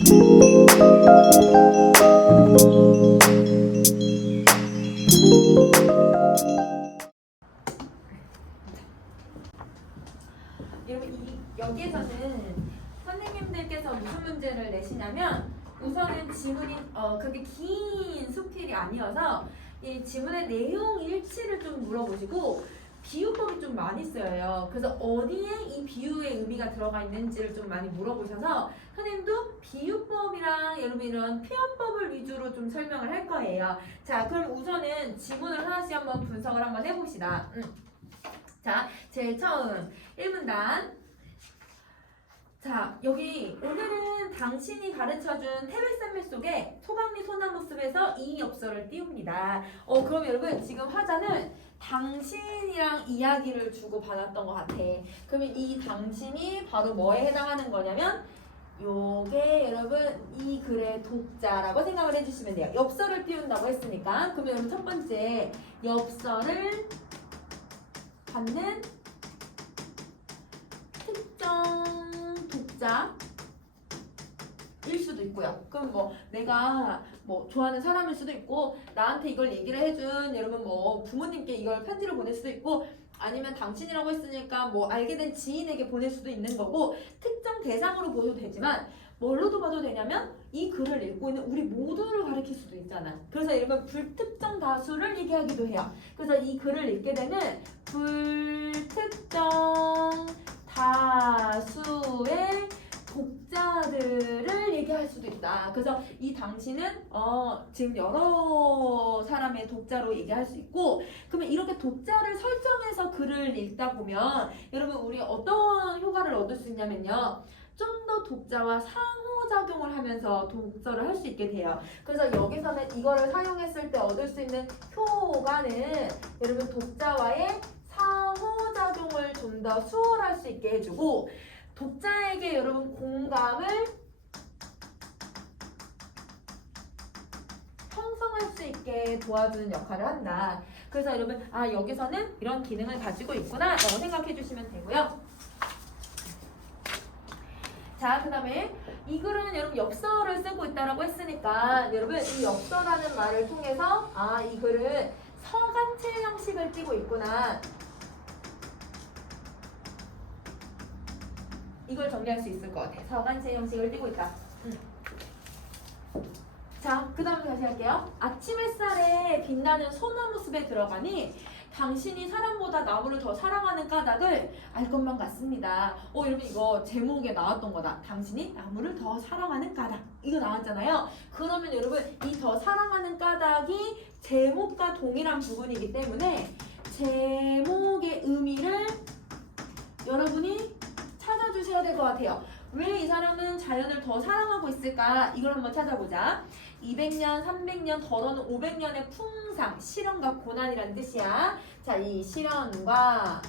여러분 여기에서는 선생님들께서 무슨 문제를 내시냐면 우선은 지문이 그게 긴 수필이 아니어서 이 지문의 내용 일치를 좀 물어보시고 비유법이 좀 많이 쓰여요. 그래서 어디에 이 비유의 의미가 들어가 있는지를 좀 많이 물어보셔서 선생님도 비유법이랑 여러분 이런 표현법을 위주로 좀 설명을 할 거예요. 자, 그럼 우선은 지문을 하나씩 한번 분석을 한번 해봅시다. 자, 제일 처음 1문단. 자, 여기 오늘은 당신이 가르쳐준 태백산맥 속에 소강리 소나무 숲에서 이 엽서를 띄웁니다. 그럼 여러분 지금 화자는 당신이랑 이야기를 주고 받았던 것 같아. 그러면 이 당신이 바로 뭐에 해당하는 거냐면 요게 여러분 이 글의 독자라고 생각을 해주시면 돼요. 엽서를 띄운다고 했으니까. 그러면 여러분 첫 번째 엽서를 받는 특정 독자일 수도 있고요. 그럼 뭐 내가 뭐 좋아하는 사람일 수도 있고 나한테 이걸 얘기를 해준 여러분 뭐 부모님께 이걸 편지를 보낼 수도 있고 아니면 당신이라고 했으니까 뭐 알게 된 지인에게 보낼 수도 있는 거고 특정 대상으로 보셔도 되지만 뭘로도 봐도 되냐면 이 글을 읽고 있는 우리 모두를 가리킬 수도 있잖아. 그래서 여러분 불특정 다수를 얘기하기도 해요. 그래서 이 글을 읽게 되면 불특정 다수의 독자들을 얘기할 수도 있다. 그래서 이 당신은 지금 여러 사람의 독자로 얘기할 수 있고 그러면 이렇게 독자를 설정해서 글을 읽다 보면 여러분 우리 어떤 효과를 얻을 수 있냐면요. 좀 더 독자와 상호작용을 하면서 독서를 할 수 있게 돼요. 그래서 여기서는 이거를 사용했을 때 얻을 수 있는 효과는 여러분 독자와의 상호작용을 좀 더 수월할 수 있게 해주고 독자에게 여러분 공감을 형성할 수 있게 도와주는 역할을 한다. 그래서 여러분 여기서는 이런 기능을 가지고 있구나 라고 생각해 주시면 되고요. 자, 그 다음에 이 글은 여러분 엽서를 쓰고 있다라고 했으니까 여러분 이 엽서라는 말을 통해서 이 글은 서간체 형식을 띠고 있구나. 이걸 정리할 수 있을 것 같아. 서간체 형식을 띠고 있다. 자, 그 다음에 다시 할게요. 아침 햇살에 빛나는 소나무 숲에 들어가니 당신이 사람보다 나무를 더 사랑하는 까닭을 알 것만 같습니다. 여러분 이거 제목에 나왔던 거다. 당신이 나무를 더 사랑하는 까닭. 이거 나왔잖아요. 그러면 여러분 이 더 사랑하는 까닭이 제목과 동일한 부분이기 때문에 제목의 의미를 여러분이 찾아주셔야 될 것 같아요. 왜 이 사람은 자연을 더 사랑하고 있을까? 이걸 한번 찾아보자. 200년, 300년, 더러는 500년의 풍상, 시련과 고난이라는 뜻이야. 자, 이 시련과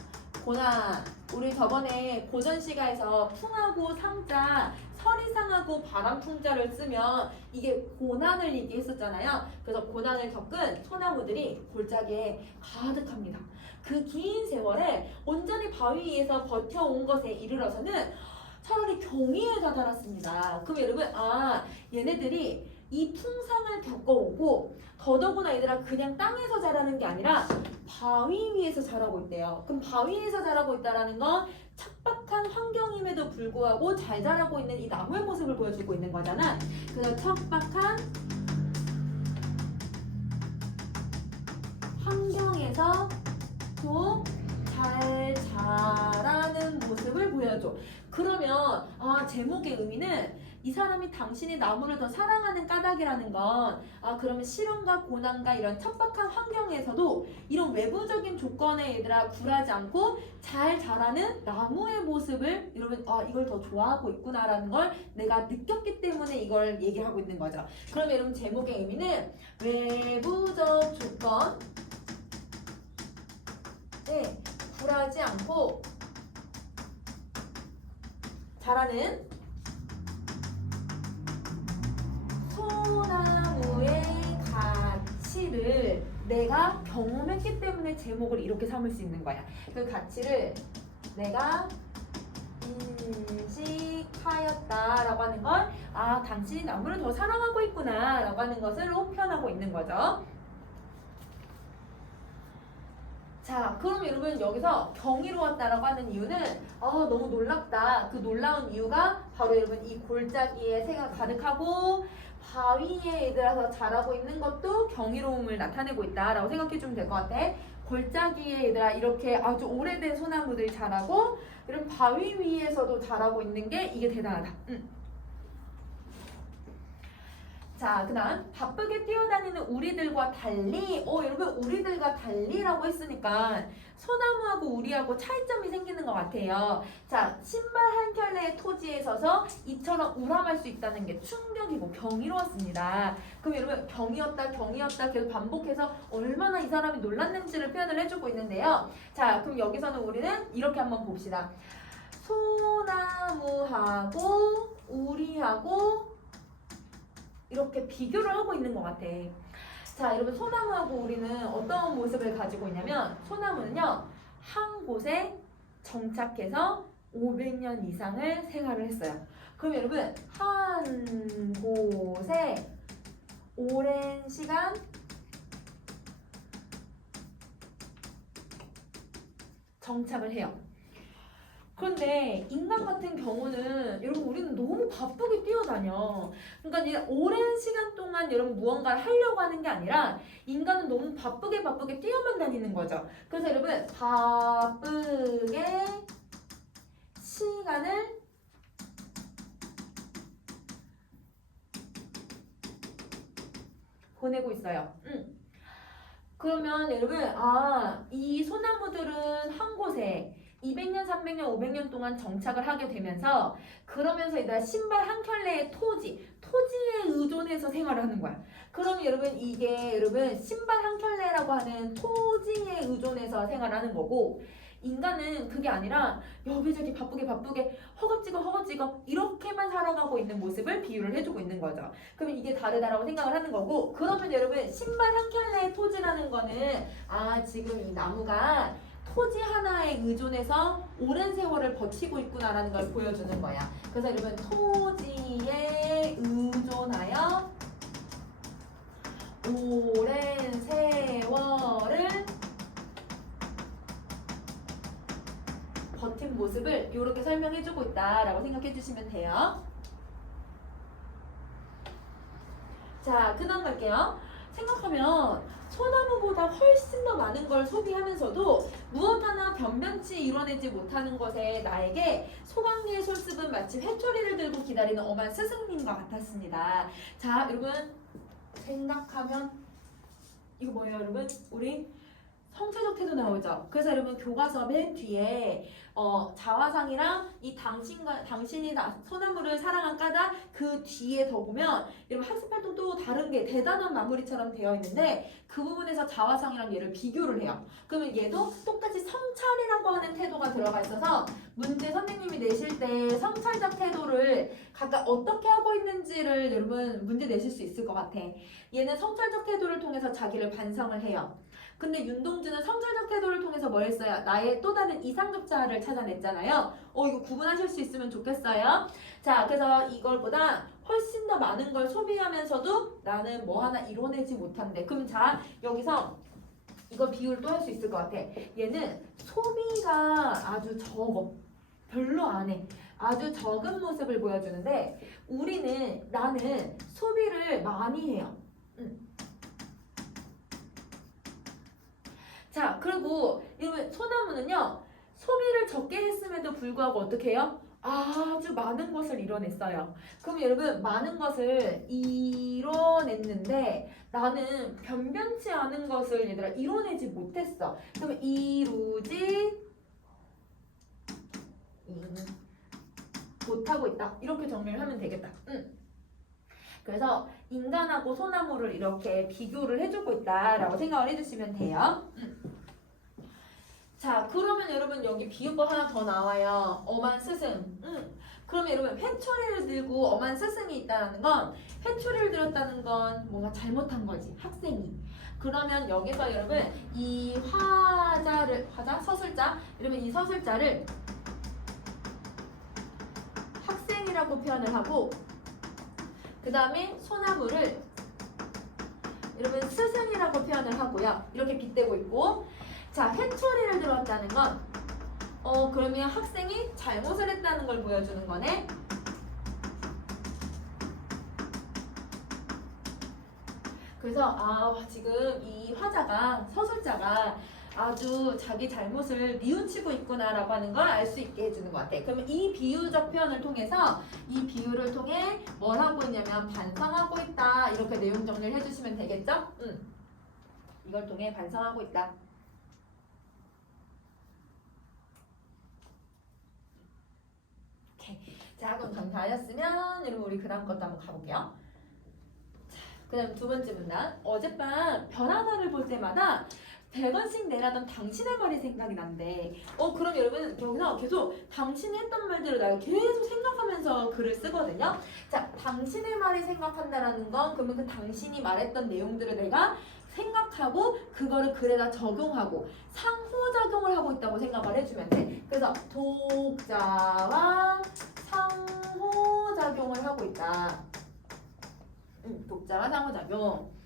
고난. 우리 저번에 고전시가에서 풍하고 상자, 설이상하고 바람풍자를 쓰면 이게 고난을 얘기했었잖아요. 그래서 고난을 겪은 소나무들이 골짜기에 가득합니다. 그 긴 세월에 온전히 바위 위에서 버텨온 것에 이르러서는 차라리 경이에 다다랐습니다. 그럼 여러분 얘네들이 이 풍상을 겪어오고 더더구나 얘들아 그냥 땅에서 자라는 게 아니라 바위 위에서 자라고 있대요. 그럼 바위 위에서 자라고 있다는 건 척박한 환경임에도 불구하고 잘 자라고 있는 이 나무의 모습을 보여주고 있는 거잖아. 그래서 척박한 환경에서 또 잘 자라는 모습을 보여줘. 그러면 제목의 의미는 이 사람이 당신이 나무를 더 사랑하는 까닭이라는 건 그러면 시련과 고난과 이런 척박한 환경에서도 이런 외부적인 조건에 얘들아 굴하지 않고 잘 자라는 나무의 모습을 여러분 이걸 더 좋아하고 있구나라는 걸 내가 느꼈기 때문에 이걸 얘기하고 있는 거죠. 그러면 여러분 제목의 의미는 외부적 조건에 굴하지 않고 자라는 소나무의 가치를 내가 경험했기 때문에 제목을 이렇게 삼을 수 있는 거야. 그 가치를 내가 인식했기 하였다라고 하는 걸 당신이 나무를 더 사랑하고 있구나라고 하는 것을 표현하고 있는 거죠. 자, 그럼 여러분 여기서 경이로웠다라고 하는 이유는 너무 놀랍다. 그 놀라운 이유가 바로 여러분 이 골짜기에 새가 가득하고 바위에 얘들아서 자라고 있는 것도 경이로움을 나타내고 있다라고 생각해 주면 될 것 같아. 골짜기에 얘들아 이렇게 아주 오래된 소나무들이 자라고 이런 바위 위에서도 자라고 있는 게 이게 대단하다. 자, 그 다음 바쁘게 뛰어다니는 우리들과 달리 여러분 우리들과 달리라고 했으니까 소나무하고 우리하고 차이점이 생기는 것 같아요. 자, 신발 한 켤레의 토지에 서서 이처럼 우람할 수 있다는 게 충격이고 경이로웠습니다. 그럼 여러분 경이었다 계속 반복해서 얼마나 이 사람이 놀랐는지를 표현을 해주고 있는데요. 자, 그럼 여기서는 우리는 이렇게 한번 봅시다. 소나무하고 우리하고 이렇게 비교를 하고 있는 것 같아. 자, 여러분 소나무하고 우리는 어떤 모습을 가지고 있냐면 소나무는요 한 곳에 정착해서 500년 이상을 생활을 했어요. 그럼 여러분 한 곳에 오랜 시간 정착을 해요. 그런데 인간 같은 경우는 여러분 우리는 너무 바쁘게 뛰어다녀. 그러니까 이제 오랜 시간 동안 여러분 무언가를 하려고 하는 게 아니라 인간은 너무 바쁘게 뛰어만 다니는 거죠. 그래서 여러분 바쁘게 시간을 보내고 있어요. 그러면 여러분 이 소나무들은 한 곳에 200년, 300년, 500년 동안 정착을 하게 되면서 그러면서 얘들아 신발 한 켤레의 토지에 의존해서 생활을 하는 거야. 그럼 여러분 이게 여러분 신발 한 켤레라고 하는 토지에 의존해서 생활하는 거고 인간은 그게 아니라 여기저기 바쁘게 허겁지겁 이렇게만 살아가고 있는 모습을 비유를 해주고 있는 거죠. 그러면 이게 다르다라고 생각을 하는 거고 그러면 여러분 신발 한 켤레의 토지라는 거는 지금 이 나무가 토지 하나에 의존해서 오랜 세월을 버티고 있구나라는 걸 보여주는 거야. 그래서 여러분 토지에 의존하여 오랜 세월을 버틴 모습을 이렇게 설명해주고 있다라고 생각해주시면 돼요. 자, 그 다음 갈게요. 생각하면 소나무보다 훨씬 더 많은 걸 소비하면서도 무엇 하나 변변치 이뤄내지 못하는 것에 나에게 소강리의 솔습은 마치 회초리를 들고 기다리는 엄한 스승님과 같았습니다. 자, 여러분 생각하면 이거 뭐예요, 여러분? 우리 성체적 태도 나오죠. 그래서 여러분 교과서 맨 뒤에 자화상이랑 이 당신이 소나무를 사랑한 까닭 그 뒤에 더 보면 여러분 학습활동 또 다른 게 대단한 마무리처럼 되어 있는데 그 부분에서 자화상이랑 얘를 비교를 해요. 그러면 얘도 똑같이 성찰이라고 하는 태도가 들어가 있어서 문제 선생님이 내실 때 성찰적 태도를 각각 어떻게 하고 있는지를 여러분 문제 내실 수 있을 것 같아. 얘는 성찰적 태도를 통해서 자기를 반성을 해요. 근데 윤동주는 성찰적 태도를 통해서 뭐 했어요? 나의 또 다른 이상적 자아를 찾아냈잖아요. 이거 구분하실 수 있으면 좋겠어요. 자, 그래서 이걸보다 훨씬 더 많은 걸 소비하면서도 나는 뭐 하나 이뤄내지 못한대. 그럼 자, 여기서 이거 비유를 또 할 수 있을 것 같아. 얘는 소비가 아주 적어. 별로 안 해. 아주 적은 모습을 보여주는데 나는 소비를 많이 해요. 자, 그리고 여러분 소나무는요 소비를 적게 했음에도 불구하고 어떻게 해요? 아주 많은 것을 이뤄냈어요. 그럼 여러분 많은 것을 이뤄냈는데 나는 변변치 않은 것을 얘들아 이뤄내지 못했어. 그러면 이루지 못하고 있다. 이렇게 정리를 하면 되겠다. 그래서 인간하고 소나무를 이렇게 비교를 해주고 있다라고 생각을 해주시면 돼요. 자, 그러면 여러분 여기 비유법 하나 더 나와요. 엄한 스승. 그러면 여러분 회초리를 들고 엄한 스승이 있다는 건 회초리를 들었다는 건 뭔가 잘못한 거지. 학생이. 그러면 여기서 여러분 이 서술자. 여러분 이 서술자를 산이라고 표현을 하고 그 다음에 소나무를 여러분 스승이라고 표현을 하고요. 이렇게 빗대고 있고 자 회초리를 들었다는 건 그러면 학생이 잘못을 했다는 걸 보여주는 거네. 그래서 지금 이 화자가 서술자가 아주 자기 잘못을 뉘우치고 있구나라고 하는 걸 알 수 있게 해주는 것 같아. 그러면 이 비유적 표현을 통해서 이 비유를 통해 뭘 하고 있냐면 반성하고 있다 이렇게 내용 정리를 해주시면 되겠죠? 이걸 통해 반성하고 있다. 오케이. 자 그럼 감사하셨으면 여러분 우리 그 다음 것도 한번 가볼게요. 그 다음 두 번째 문단. 어젯밤 별 하나를 볼 때마다 100원씩 내라던 당신의 말이 생각이 난대. 그럼 여러분 여기서 계속 당신이 했던 말들을 내가 계속 생각하면서 글을 쓰거든요. 자, 당신의 말이 생각한다라는 건 그러면 그 당신이 말했던 내용들을 내가 생각하고 그거를 글에다 적용하고 상호작용을 하고 있다고 생각을 해주면 돼. 그래서 독자와 상호작용을 하고 있다. 독자와 상호작용.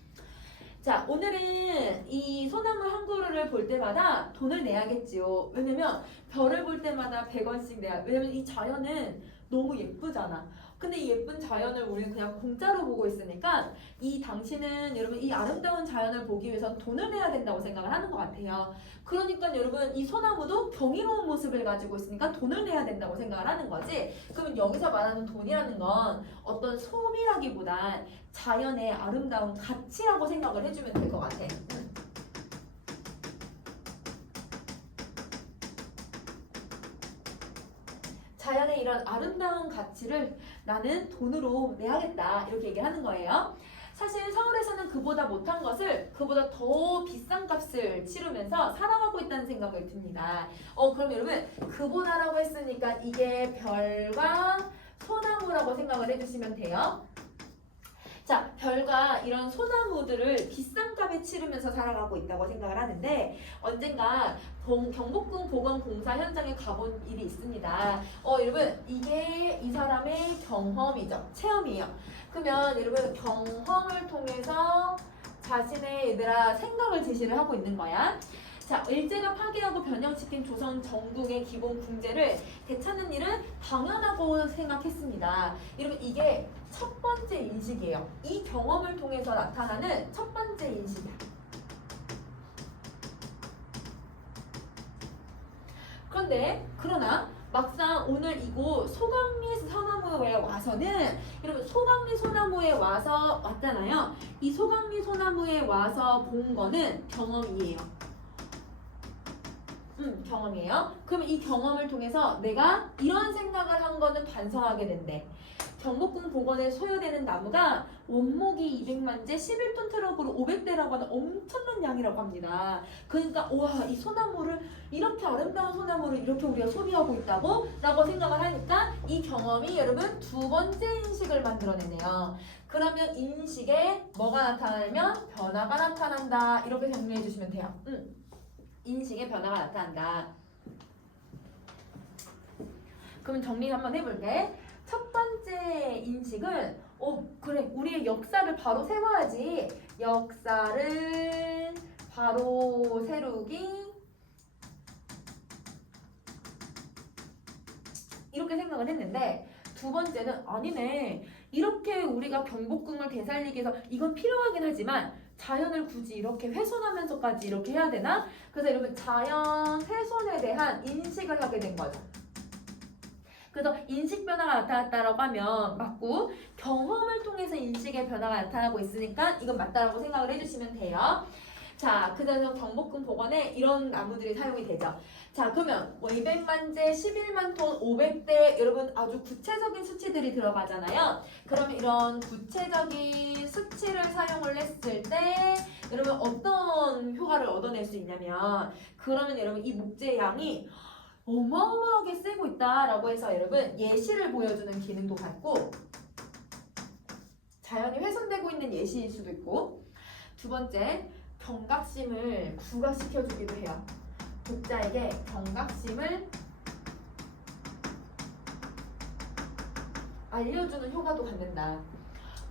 자, 오늘은 이 소나무 한 그루를 볼 때마다 돈을 내야겠지요. 왜냐면 별을 볼 때마다 100원씩 내야. 왜냐면 이 자연은 너무 예쁘잖아. 근데 이 예쁜 자연을 우리는 그냥 공짜로 보고 있으니까 이 당신은 여러분 이 아름다운 자연을 보기 위해서 돈을 내야 된다고 생각을 하는 것 같아요. 그러니까 여러분 이 소나무도 경이로운 모습을 가지고 있으니까 돈을 내야 된다고 생각을 하는 거지. 그러면 여기서 말하는 돈이라는 건 어떤 소비라기보단 자연의 아름다운 가치라고 생각을 해주면 될 것 같아. 자연의 이런 아름다운 가치를 나는 돈으로 내야겠다 이렇게 얘기를 하는 거예요. 사실 서울에서는 그보다 못한 것을 그보다 더 비싼 값을 치르면서 살아가고 있다는 생각이 듭니다. 그럼 여러분 그보다라고 했으니까 이게 별과 소나무라고 생각을 해주시면 돼요. 자, 별과 이런 소나무들을 비싼 값에 치르면서 살아가고 있다고 생각을 하는데 언젠가 경복궁 보건공사 현장에 가본 일이 있습니다. 여러분 이게 이 사람의 경험이죠. 체험이에요. 그러면 여러분 경험을 통해서 자신의 얘들아 생각을 제시를 하고 있는 거야. 자, 일제가 파괴하고 변형시킨 조선 전국의 기본 궁제를 되찾는 일은 당연하고 생각했습니다. 여러분 이게 첫 번째 인식이에요. 이 경험을 통해서 나타나는 첫 번째 인식이야. 그러나 막상 오늘 이곳 소강리 소나무에 와서는 여러분 소강리 소나무에 와서 왔잖아요. 이 소강리 소나무에 와서 본 거는 경험이에요. 경험이에요. 그러면 이 경험을 통해서 내가 이런 생각을 한 거는 반성하게 된대. 경복궁 복원에 소요되는 나무가 원목이 200만 재, 11톤 트럭으로 500대라고 하는 엄청난 양이라고 합니다. 그러니까 와, 이 소나무를 이렇게 아름다운 소나무를 이렇게 우리가 소비하고 있다고? 라고 생각을 하니까 이 경험이 여러분 두 번째 인식을 만들어내네요. 그러면 인식에 뭐가 나타나면 변화가 나타난다. 이렇게 정리해 주시면 돼요. 인식의 변화가 나타난다. 그럼 정리 한번 해볼게. 첫 번째 인식은 그래 우리의 역사를 바로 세워야지. 역사를 바로 세우기 이렇게 생각을 했는데 두 번째는 아니네. 이렇게 우리가 경복궁을 되살리기 위해서 이건 필요하긴 하지만 자연을 굳이 이렇게 훼손하면서까지 이렇게 해야 되나? 그래서 여러분 자연 훼손에 대한 인식을 하게 된 거죠. 그래서 인식 변화가 나타났다라고 하면 맞고 경험을 통해서 인식의 변화가 나타나고 있으니까 이건 맞다라고 생각을 해주시면 돼요. 자, 그다음에 경복궁 복원에 이런 나무들이 사용이 되죠. 자, 그러면 200만 재, 11만 톤, 500대 여러분 아주 구체적인 수치들이 들어가잖아요. 그러면 이런 구체적인 수치를 사용을 했을 때 여러분 어떤 효과를 얻어낼 수 있냐면 그러면 여러분 이 목재의 양이 어마어마하게 세고 있다라고 해서 여러분 예시를 보여주는 기능도 갖고 자연이 훼손되고 있는 예시일 수도 있고 두 번째 경각심을 부각시켜주기도 해요. 독자에게 경각심을 알려주는 효과도 갖는다.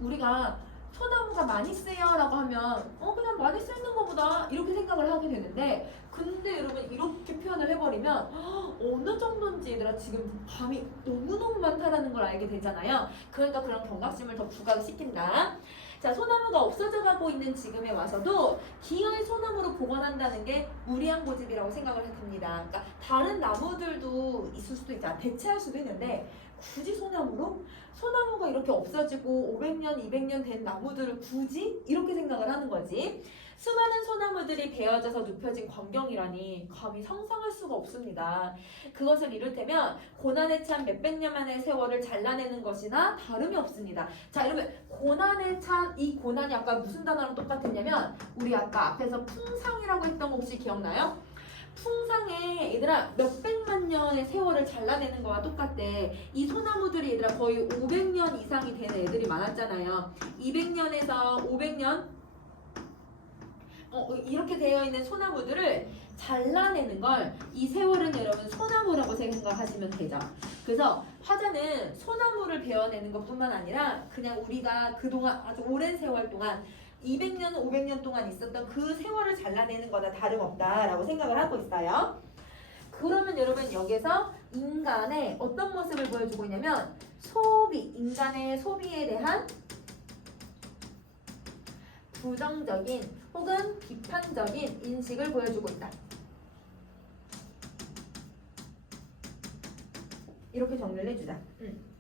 우리가 소나무가 많이 쓰여라고 하면 그냥 많이 쓰이는 것보다 이렇게 생각을 하게 되는데, 근데 여러분 이렇게 표현을 해버리면 어느 정도인지 얘들아 지금 감이 너무너무 많다라는 걸 알게 되잖아요. 그러니까 그런 경각심을 더 부각시킨다. 자, 소나무가 없어져 가고 있는 지금에 와서도 기어의 소나무로 보관한다는 게 무리한 고집이라고 생각을 합니다. 그러니까 다른 나무들도 있을 수도 있잖아. 대체할 수도 있는데 굳이 소나무로? 소나무가 이렇게 없어지고 500년, 200년 된 나무들을 굳이? 이렇게 생각을 하는 거지. 수많은 소나무들이 베어져서 눕혀진 광경이라니 감히 상상할 수가 없습니다. 그것을 이를테면 고난에 찬 몇백 년만의 세월을 잘라내는 것이나 다름이 없습니다. 자, 여러분 고난에 찬 이 고난이 아까 무슨 단어랑 똑같았냐면 우리 아까 앞에서 풍상이라고 했던 거 혹시 기억나요? 풍상에 얘들아 몇백만 년의 세월을 잘라내는 거와 똑같대. 이 소나무들이 얘들아 거의 500년 이상이 되는 애들이 많았잖아요. 200년에서 500년 이렇게 되어 있는 소나무들을 잘라내는 걸 이 세월은 여러분 소나무라고 생각하시면 되죠. 그래서 화자는 소나무를 베어내는 것뿐만 아니라 그냥 우리가 그동안 아주 오랜 세월 동안 200년, 500년 동안 있었던 그 세월을 잘라내는 거나 다름없다라고 생각을 하고 있어요. 그러면 여러분 여기서 인간의 어떤 모습을 보여주고 있냐면 인간의 소비에 대한 부정적인 혹은 비판적인 인식을 보여주고 있다. 이렇게 정리를 해주자.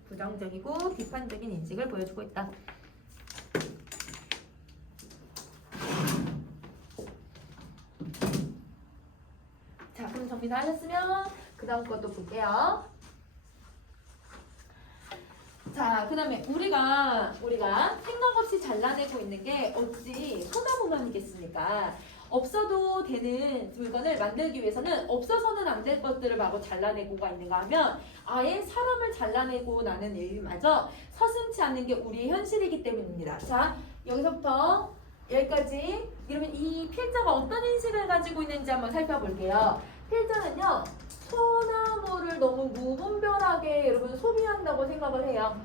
부정적이고 비판적인 인식을 보여주고 있다. 자, 그럼 정리 다 하셨으면 그 다음 것도 볼게요. 자, 그 다음에 우리가 생각 없이 잘라내고 있는 게 어찌 소나무만이겠습니까? 없어도 되는 물건을 만들기 위해서는 없어서는 안 될 것들을 마구 잘라내고가 있는가 하면 아예 사람을 잘라내고 나는 일마저 서슴지 않는 게 우리의 현실이기 때문입니다. 자, 여기서부터 여기까지 이러면 이 필자가 어떤 인식을 가지고 있는지 한번 살펴볼게요. 필자는요, 소나무를 너무 무분별하게 여러분 소비한다고 생각을 해요.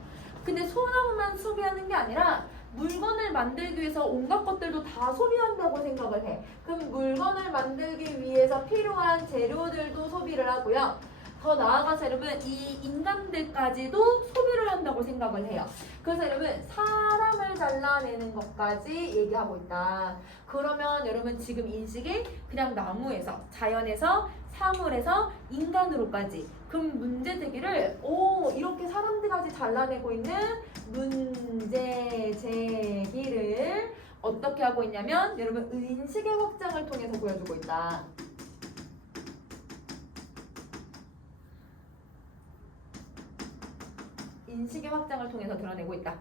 근데 소나무만 소비하는 게 아니라 물건을 만들기 위해서 온갖 것들도 다 소비한다고 생각을 해. 그럼 물건을 만들기 위해서 필요한 재료들도 소비를 하고요. 더 나아가서 여러분 이 인간들까지도 소비를 한다고 생각을 해요. 그래서 여러분 사람을 잘라내는 것까지 얘기하고 있다. 그러면 여러분 지금 인식이 그냥 나무에서, 자연에서, 사물에서 인간으로까지 그럼 문제 제기를 이렇게 사람들까지 잘라내고 있는 문제 제기를 어떻게 하고 있냐면 여러분 인식의 확장을 통해서 보여주고 있다. 인식의 확장을 통해서 드러내고 있다.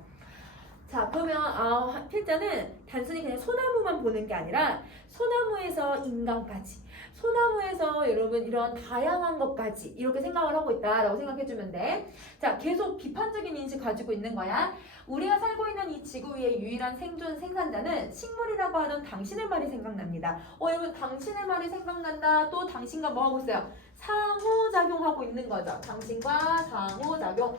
자, 그러면 필자는 단순히 그냥 소나무만 보는 게 아니라 소나무에서 인간까지, 소나무에서 여러분 이런 다양한 것까지 이렇게 생각을 하고 있다라고 생각해주면 돼. 자, 계속 비판적인 인식 가지고 있는 거야. 우리가 살고 있는 이 지구 위의 유일한 생존 생산자는 식물이라고 하던 당신의 말이 생각납니다. 여러분 당신의 말이 생각난다. 또 당신과 뭐 하고 있어요? 상호작용하고 있는 거죠. 당신과 상호작용.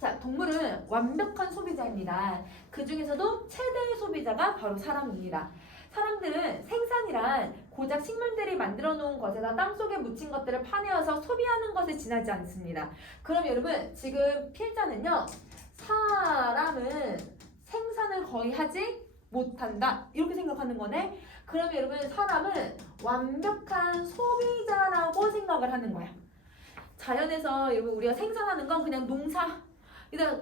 자, 동물은 완벽한 소비자입니다. 그 중에서도 최대의 소비자가 바로 사람입니다. 사람들은 생산이란 고작 식물들이 만들어 놓은 것에다 땅속에 묻힌 것들을 파내어서 소비하는 것에 지나지 않습니다. 그럼 여러분 지금 필자는요, 사람은 생산을 거의 하지 못한다 이렇게 생각하는 거네. 그럼 여러분 사람은 완벽한 소비자라고 생각을 하는 거야. 자연에서 여러분 우리가 생산하는 건 그냥 농사,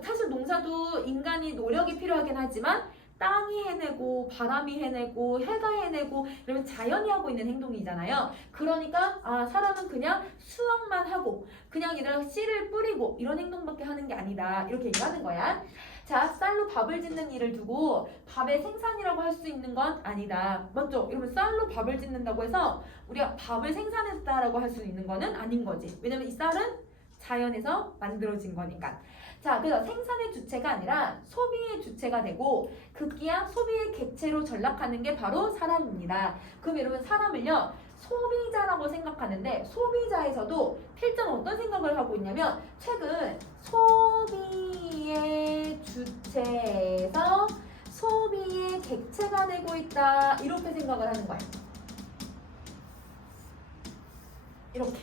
사실 농사도 인간이 노력이 필요하긴 하지만 땅이 해내고 바람이 해내고 해가 해내고 이러면 자연이 하고 있는 행동이잖아요. 그러니까 사람은 그냥 수확만 하고 그냥 이런 씨를 뿌리고 이런 행동밖에 하는 게 아니다 이렇게 얘기하는 거야. 자, 쌀로 밥을 짓는 일을 두고 밥의 생산이라고 할 수 있는 건 아니다. 맞죠? 이러면 쌀로 밥을 짓는다고 해서 우리가 밥을 생산했다라고 할 수 있는 거는 아닌 거지. 왜냐면 이 쌀은 자연에서 만들어진 거니까. 자, 그래서 생산의 주체가 아니라 소비의 주체가 되고 급기야 소비의 객체로 전락하는 게 바로 사람입니다. 그럼 여러분 사람을요, 소비자라고 생각하는데 소비자에서도 필자는 어떤 생각을 하고 있냐면 최근 소비의 주체에서 소비의 객체가 되고 있다 이렇게 생각을 하는 거야. 이렇게.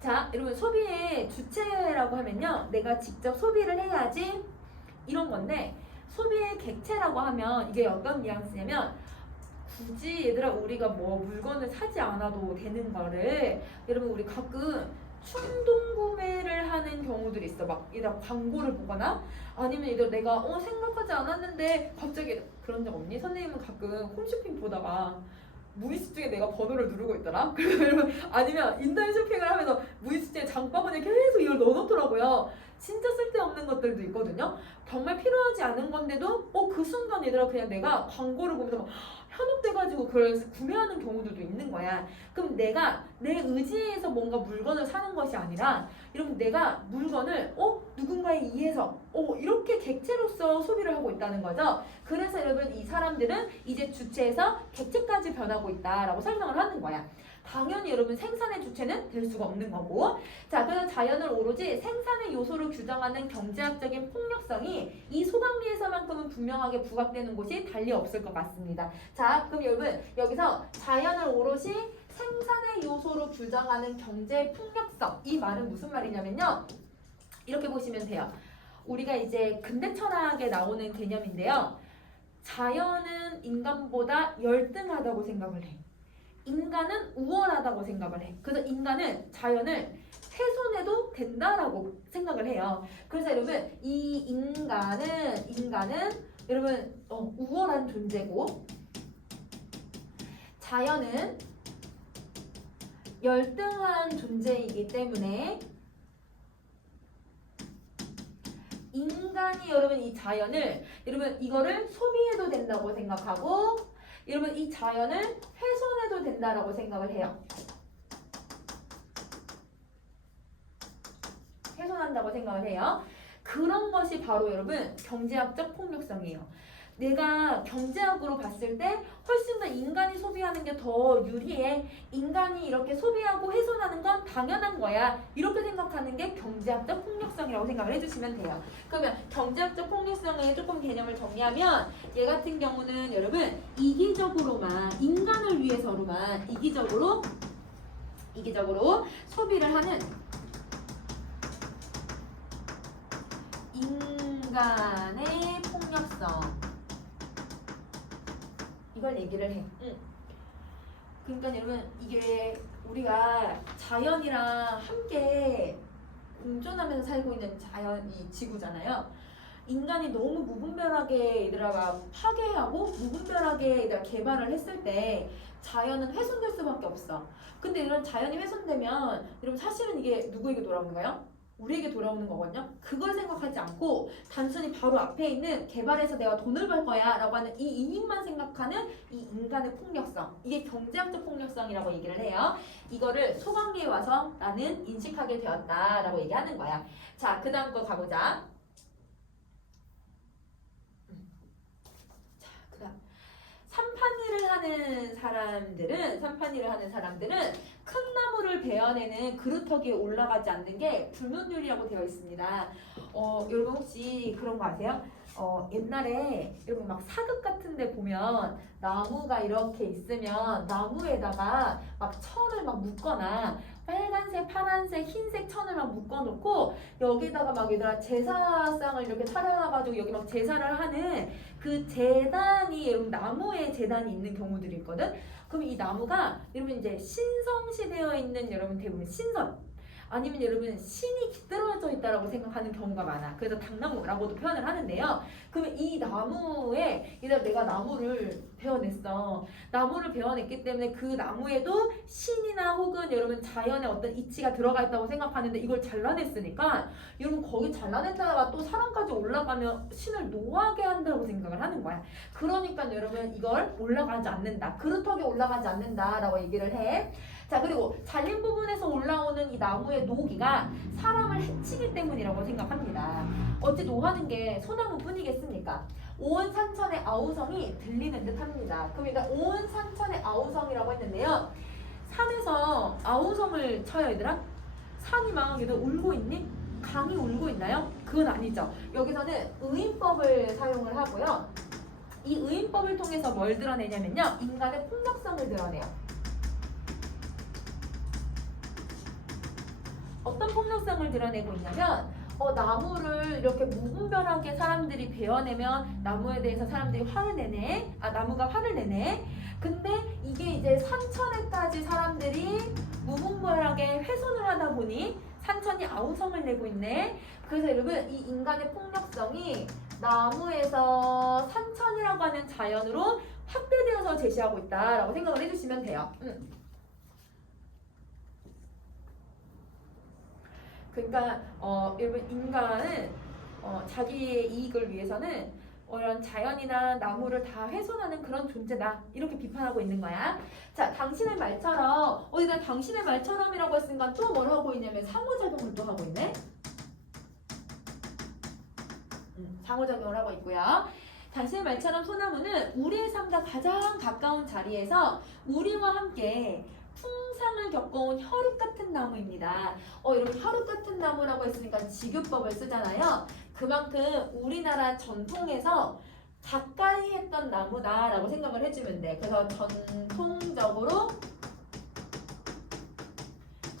자, 여러분 소비의 주체라고 하면요. 내가 직접 소비를 해야지 이런 건데 소비의 객체라고 하면 이게 어떤 뉘앙스냐면 굳이 얘들아 우리가 뭐 물건을 사지 않아도 되는 거를 여러분 우리 가끔 충동 구매를 하는 경우들이 있어. 막 얘들아 광고를 보거나 아니면 얘들아 내가 생각하지 않았는데 갑자기 그런 적 없니? 선생님은 가끔 홈쇼핑 보다가 무의식 중에 내가 번호를 누르고 있더라. 그러면 아니면 인터넷 쇼핑을 하면서 무의식 중에 장바구니에 계속 이걸 넣어놓더라고요. 진짜 쓸데없는 것들도 있거든요. 정말 필요하지 않은 건데도 그 순간 얘들아 그냥 내가 광고를 보면서 막 현혹돼가지고 그걸 구매하는 경우들도 있는 거야. 그럼 내가 내 의지에서 뭔가 물건을 사는 것이 아니라 여러분 내가 물건을 누군가에 의해서 이렇게 객체로서 소비를 하고 있다는 거죠. 그래서 여러분 이 사람들은 이제 주체에서 객체까지 변하고 있다라고 설명을 하는 거야. 당연히 여러분 생산의 주체는 될 수가 없는 거고. 자, 그래서 자연을 오로지 생산의 요소로 규정하는 경제학적인 폭력성이 이 소강리에서만큼은 분명하게 부각되는 곳이 달리 없을 것 같습니다. 자, 그럼 여러분 여기서 자연을 오롯이 생산의 요소로 규정하는 경제 폭력성, 이 말은 무슨 말이냐면요. 이렇게 보시면 돼요. 우리가 이제 근대 철학에 나오는 개념인데요. 자연은 인간보다 열등하다고 생각을 해. 인간은 우월하다고 생각을 해. 그래서 인간은 자연을 훼손해도 된다라고 생각을 해요. 그래서 여러분 이 인간은 여러분 우월한 존재고 자연은 열등한 존재이기 때문에 인간이 여러분 이 자연을 여러분 이거를 소비해도 된다고 생각하고 여러분 이 자연을 훼손해도 된다라고 생각을 해요. 훼손한다고 생각을 해요. 그런 것이 바로 여러분 경제학적 폭력성이에요. 내가 경제학으로 봤을 때 훨씬 더 인간이 소비하는 게 더 유리해. 인간이 이렇게 소비하고 훼손하는 건 당연한 거야. 이렇게 생각하는 게 경제학적 폭력성이라고 생각을 해주시면 돼요. 그러면 경제학적 폭력성의 조금 개념을 정리하면 얘 같은 경우는 여러분 이기적으로만 인간을 위해서로만 이기적으로 소비를 하는 인간의 폭력성 이걸 얘기를 해. 그러니까 여러분 이게 우리가 자연이랑 함께 공존하면서 살고 있는 자연 이 지구잖아요. 인간이 너무 무분별하게 얘들아 파괴하고 무분별하게 얘들아 개발을 했을 때 자연은 훼손될 수밖에 없어. 근데 이런 자연이 훼손되면 여러분 사실은 이게 누구에게 돌아오는가요? 우리에게 돌아오는 거거든요. 그걸 생각하지 않고 단순히 바로 앞에 있는 개발해서 내가 돈을 벌 거야 라고 하는 이 이익만 생각하는 이 인간의 폭력성, 이게 경제학적 폭력성이라고 얘기를 해요. 이거를 소강리에 와서 나는 인식하게 되었다 라고 얘기하는 거야. 자, 그 다음 거 가보자. 자, 그 다음 산판일을 하는 사람들은 큰 나무를 베어내는 그루터기에 올라가지 않는 게 불문율이라고 되어 있습니다. 여러분 혹시 그런 거 아세요? 옛날에 여러분 막 사극 같은 데 보면 나무가 이렇게 있으면 나무에다가 막 천을 막 묶거나 빨간색, 파란색, 흰색 천을 막 묶어놓고 여기다가 막 얘들아 제사상을 이렇게 차려놔가지고 여기 막 제사를 하는 그 제단이 여러분 나무에 제단이 있는 경우들이 있거든. 그럼 이 나무가 여러분 이제 신성시되어 있는 여러분 대부분 신선 아니면 여러분 신이 깃들어져 있다라고 생각하는 경우가 많아. 그래서 당나무라고도 표현을 하는데요. 그러면 이 나무에 얘들아 내가 나무를 베어냈어. 나무를 베어냈기 때문에 그 나무에도 신이나 혹은 여러분 자연의 어떤 이치가 들어가 있다고 생각하는데 이걸 잘라냈으니까 여러분 거기 잘라냈다가 또 사람까지 올라가면 신을 노하게 한다고 생각을 하는 거야. 그러니까 여러분 이걸 올라가지 않는다. 그루터기에 올라가지 않는다라고 얘기를 해. 자, 그리고 잘린 부분에서 올라오는 이 나무의 노기가 사람을 해치기 때문이라고 생각합니다. 어찌 노하는 게 소나무뿐이겠습니까? 온 산천의 아우성이 들리는 듯 합니다. 그럼 일단 온 산천의 아우성이라고 했는데요. 산에서 아우성을 쳐요, 얘들아? 산이 막 얘들 울고 있니? 강이 울고 있나요? 그건 아니죠. 여기서는 의인법을 사용을 하고요. 이 의인법을 통해서 뭘 드러내냐면요. 인간의 폭력성을 드러내요. 어떤 폭력성을 드러내고 있냐면 나무를 이렇게 무분별하게 사람들이 베어내면 나무에 대해서 사람들이 화를 내네. 나무가 화를 내네. 근데 이게 이제 산천에까지 사람들이 무분별하게 훼손을 하다 보니 산천이 아우성을 내고 있네. 그래서 여러분 이 인간의 폭력성이 나무에서 산천이라고 하는 자연으로 확대되어서 제시하고 있다라고 생각을 해주시면 돼요. 그러니까 여러분 인간은 자기의 이익을 위해서는 이런 자연이나 나무를 다 훼손하는 그런 존재다 이렇게 비판하고 있는 거야. 자, 당신의 말처럼 일단 당신의 말처럼이라고 했으니까 또 뭘 하고 있냐면 상호작용을 또 하고 있네. 상호작용을 하고 있고요. 당신의 말처럼 소나무는 우리의 삶과 가장 가까운 자리에서 우리와 함께 풍상을 겪어온 혈육 같은 나무입니다. 여러분 혈육 같은 나무라고 했으니까 직유법을 쓰잖아요. 그만큼 우리나라 전통에서 가까이 했던 나무다라고 생각을 해주면 돼. 그래서 전통적으로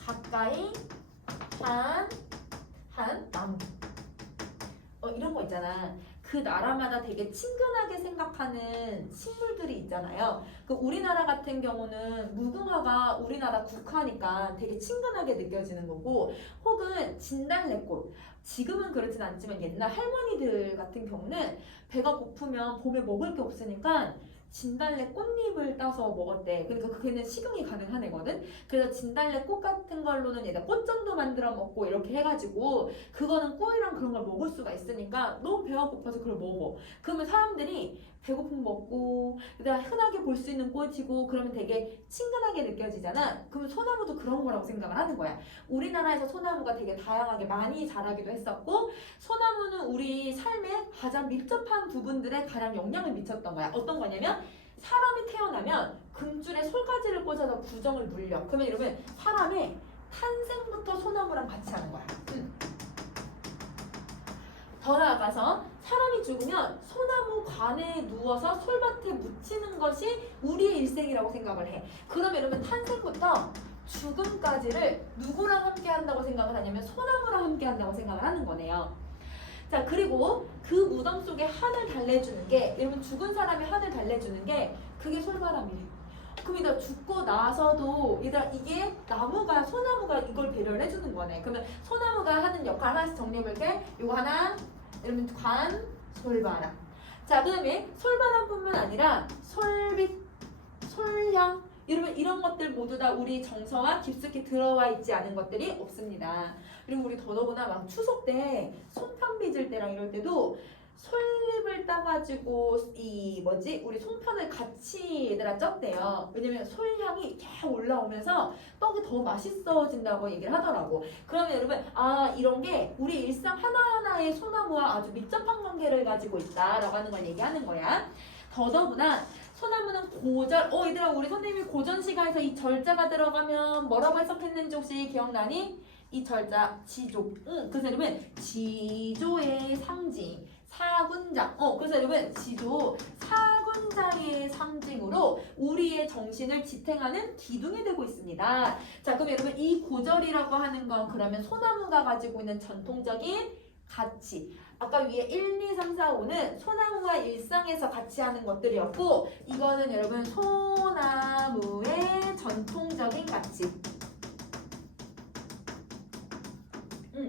가까이 한 나무. 이런 거 있잖아. 그 나라마다 되게 친근하게 생각하는 식물들이 있잖아요. 그 우리나라 같은 경우는 무궁화가 우리나라 국화니까 되게 친근하게 느껴지는 거고, 혹은 진달래꽃. 지금은 그렇진 않지만 옛날 할머니들 같은 경우는 배가 고프면 봄에 먹을 게 없으니까 진달래 꽃잎을 따서 먹었대. 그러니까 그게는 식용이 가능한 애거든. 그래서 진달래 꽃 같은 걸로는 얘가 꽃전도 만들어 먹고 이렇게 해가지고 그거는 꿀이랑 그런 걸 먹을 수가 있으니까 너무 배가 고파서 그걸 먹어. 그러면 사람들이 배고프면 먹고 그다음 흔하게 볼 수 있는 꽃이고 그러면 되게 친근하게 느껴지잖아. 그러면 소나무도 그런 거라고 생각을 하는 거야. 우리나라에서 소나무가 되게 다양하게 많이 자라기도 했었고, 소나무는 우리 삶에 가장 밀접한 부분들에 가장 영향을 미쳤던 거야. 어떤 거냐면 사람이 태어나면 금줄에 솔가지를 꽂아서 부정을 물려. 그러면 여러분 사람의 탄생부터 소나무랑 같이 하는 거야. 더 나아가서 사람이 죽으면 소나무 관에 누워서 솔밭에 묻히는 것이 우리의 일생이라고 생각을 해. 그러면 여러분 탄생부터 죽음까지를 누구랑 함께 한다고 생각을 하냐면 소나무랑 함께 한다고 생각을 하는 거네요. 자, 그리고 그 무덤 속에 한을 달래주는 게, 여러분 죽은 사람이 한을 달래주는 게 그게 솔바람이에요. 그럼 이따 죽고 나서도 이게 나무가, 소나무가 이걸 배려를 해주는 거네. 그러면 소나무가 하는 역할 하나씩 정리해볼게. 요거 하나, 여러분 관, 솔바람. 자, 그 다음에 솔바람뿐만 아니라 솔빛, 솔향, 여러분 이런 것들 모두 다 우리 정서와 깊숙이 들어와 있지 않은 것들이 없습니다. 그리고 우리 더더구나 막 추석 때 송편 빚을 때랑 이럴 때도 솔잎을 따가지고 우리 송편을 같이 얘들아 쪘대요. 왜냐면 솔향이 쫙 올라오면서 떡이 더 맛있어진다고 얘기를 하더라고. 그러면 여러분 이런 게 우리 일상 하나하나의 소나무와 아주 밀접한 관계를 가지고 있다라고 하는 걸 얘기하는 거야. 더더구나 소나무는 고절, 얘들아 우리 선생님이 고전 시간에서 이 절자가 들어가면 뭐라고 해석했는지 혹시 기억나니? 이 절자 지조. 그래서 여러분 지조의 상징 사군장. 그래서 여러분 지조 사군장의 상징으로 우리의 정신을 지탱하는 기둥이 되고 있습니다. 자, 그럼 여러분 이 고절이라고 하는 건 그러면 소나무가 가지고 있는 전통적인 가치. 아까 위에 1, 2, 3, 4, 5는 소나무가 일상에서 같이 하는 것들이었고, 이거는 여러분 소나무의 전통적인 가치.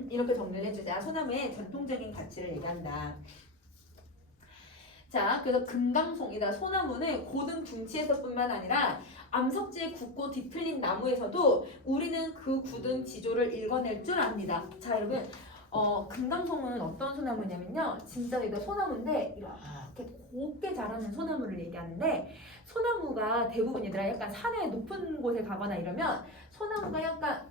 이렇게 정리를 해주자. 소나무의 전통적인 가치를 얘기한다. 자, 그래서 금강송이다. 소나무는 고등 둔치에서뿐만 아니라 암석지에 굳고 뒤틀린 나무에서도 우리는 그 굳은 지조를 읽어낼 줄 압니다. 자, 여러분 금강송은 어떤 소나무냐면요, 진짜 이거 소나무인데 이렇게 곱게 자라는 소나무를 얘기하는데, 소나무가 대부분 얘들아 약간 산에 높은 곳에 가거나 이러면 소나무가 약간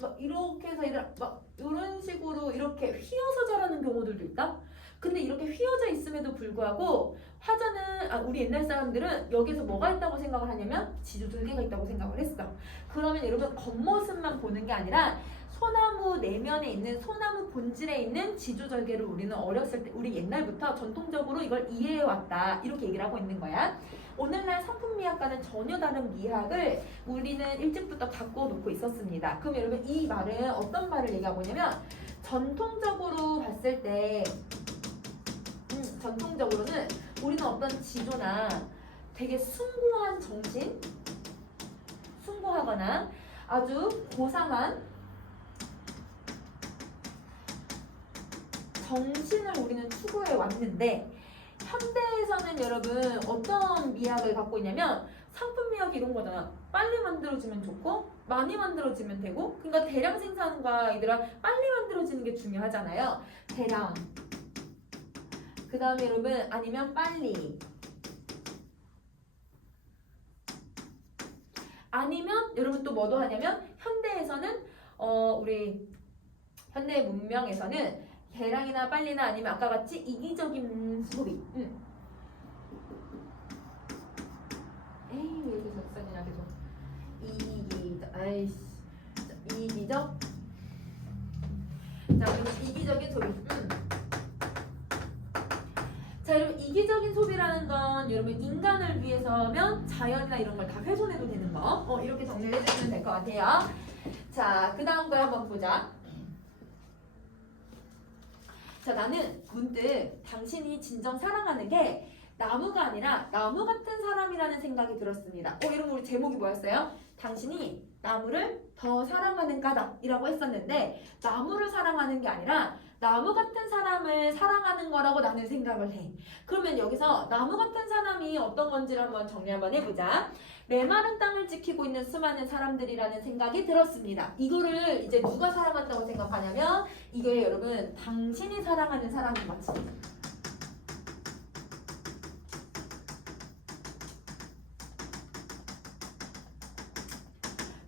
막 이렇게 해서 얘들아 막 이런 식으로 이렇게 휘어서 자라는 경우들도 있다. 근데 이렇게 휘어져 있음에도 불구하고 화자는 우리 옛날 사람들은 여기서 뭐가 있다고 생각을 하냐면 지조절개가 있다고 생각을 했어. 그러면 여러분 겉모습만 보는 게 아니라 소나무 내면에 있는 소나무 본질에 있는 지조절개를 우리는 어렸을 때 우리 옛날부터 전통적으로 이걸 이해해 왔다 이렇게 얘기를 하고 있는 거야. 오늘날 상품미학과는 전혀 다른 미학을 우리는 일찍부터 갖고 놓고 있었습니다. 그럼 여러분 이 말은 어떤 말을 얘기하고 있냐면 전통적으로 봤을 때 전통적으로는 우리는 어떤 지조나 되게 숭고한 정신, 숭고하거나 아주 고상한 정신을 우리는 추구해 왔는데 현대에서는 여러분 어떤 미학을 갖고 있냐면 상품 미학 이런 거잖아. 빨리 만들어지면 좋고 많이 만들어지면 되고 그러니까 대량 생산과 얘들아 빨리 만들어지는 게 중요하잖아요. 대량 그 다음에 여러분 아니면 빨리 아니면 여러분 또 뭐도 하냐면 현대에서는 우리 현대 문명에서는 대량이나 빨리나 아니면 아까 같이 이기적인 소비 에이 왜 이렇게 적선이냐 계속 이기적 자 그럼 이기적인 소비 자 여러분 이기적인 소비라는 건 여러분 인간을 위해서면 자연이나 이런 걸 다 훼손해도 되는 거 이렇게 정리를 해주시면 될 것 같아요. 자 그 다음 거 한번 보자. 자 나는 문득 당신이 진정 사랑하는 게 나무가 아니라 나무 같은 사람이라는 생각이 들었습니다. 이러면 우리 제목이 뭐였어요? 당신이 나무를 더 사랑하는 까닭이라고 했었는데 나무를 사랑하는 게 아니라 나무 같은 사람을 사랑하는 거라고 나는 생각을 해. 그러면 여기서 나무 같은 사람이 어떤 건지를 한번 정리 한번 해보자. 메마른 땅을 지키고 있는 수많은 사람들이라는 생각이 들었습니다. 이거를 이제 누가 사랑한다고 생각하냐면 이게 여러분 당신이 사랑하는 사람인 거지.